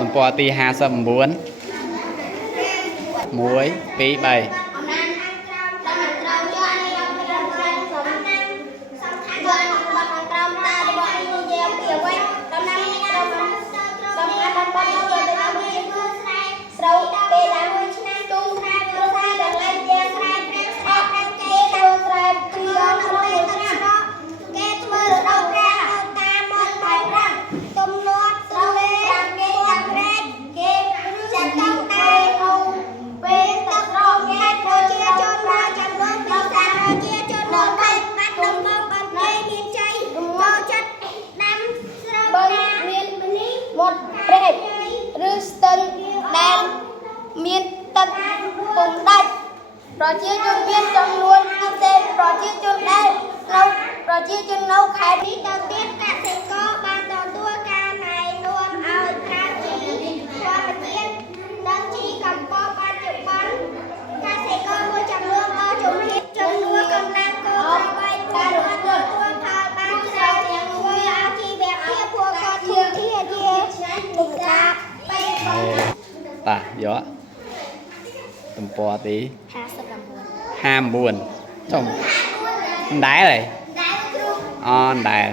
តំព័រទី59 1 2 3 ឬស្ទឹងដែលមានទឹកពំដាច់ប្រជាជនមានចំនួនពិសេសប្រជាជនដែលនៅប្រជាជននៅខេត្តនេះទៅទៀតកសិករបានទទួលការណែនាំឲ្យប្រើជីធម្មជាតិនិងជីកំប៉ុស្តបច្ចុប្បន្នកសិករមួយចំនួនក៏ជំនាញចំនួនកំណើតគោក្របីបានទទួលផលបានច្រើនជាងធ្វើអាជីវភាពពួកគាត់ជានឹងការតាយកតំព័រទី59ចុំមិនដែលទេអនដែល